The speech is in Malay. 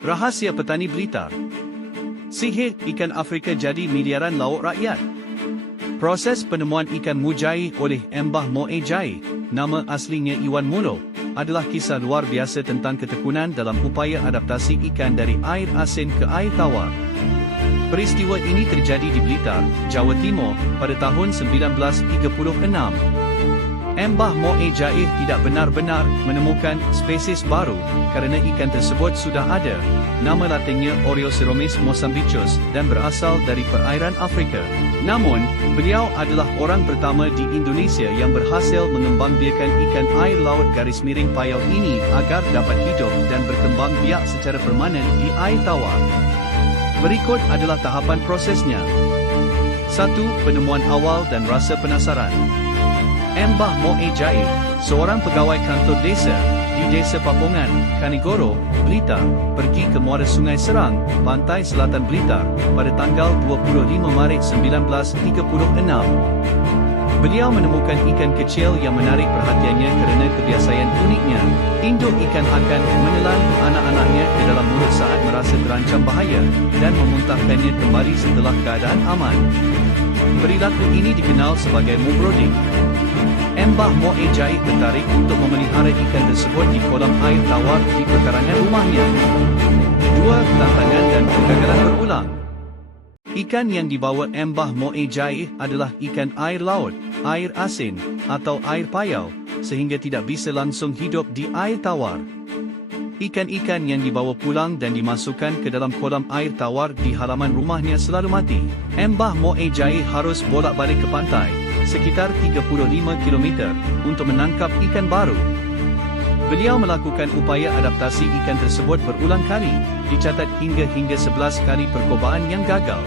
Rahasia petani Blitar. Sihir ikan Afrika jadi miliaran lauk rakyat. Proses penemuan ikan mujair oleh Mbah Moe Jair, nama aslinya Iwan Mulo, adalah kisah luar biasa tentang ketekunan dalam upaya adaptasi ikan dari air asin ke air tawar. Peristiwa ini terjadi di Blitar, Jawa Timur, pada tahun 1936. Mbah Moe Jair tidak benar-benar menemukan spesies baru kerana ikan tersebut sudah ada. Nama latinnya Oreoceromis mozambicus dan berasal dari perairan Afrika. Namun, beliau adalah orang pertama di Indonesia yang berhasil mengembangbiakkan ikan air laut garis miring payau ini agar dapat hidup dan berkembang biak secara permanen di air tawar. Berikut adalah tahapan prosesnya. 1. Penemuan awal dan rasa penasaran. Mbah Moe Jair, seorang pegawai kantor desa di Desa Papongan, Kanigoro, Blitar, pergi ke muara Sungai Serang, pantai selatan Blitar, pada tanggal 25 Maret 1936. Beliau menemukan ikan kecil yang menarik perhatiannya kerana kebiasaan uniknya. Induk ikan akan menelan anak-anaknya ke dalam mulut saat merasa terancam bahaya dan memuntahkannya kembali setelah keadaan aman. Perilaku ini dikenal sebagai mubroding. Mbah Moe Jair tertarik untuk memelihara ikan tersebut di kolam air tawar di pekarangan rumahnya. 2. Tantangan dan kegagalan berulang. Ikan yang dibawa Mbah Moe Jair adalah ikan air laut, air asin, atau air payau, sehingga tidak bisa langsung hidup di air tawar. Ikan-ikan yang dibawa pulang dan dimasukkan ke dalam kolam air tawar di halaman rumahnya selalu mati. Mbah Moe Jair harus bolak-balik ke pantai, sekitar 35 km, untuk menangkap ikan baru. Beliau melakukan upaya adaptasi ikan tersebut berulang kali, dicatat hingga 11 kali percobaan yang gagal.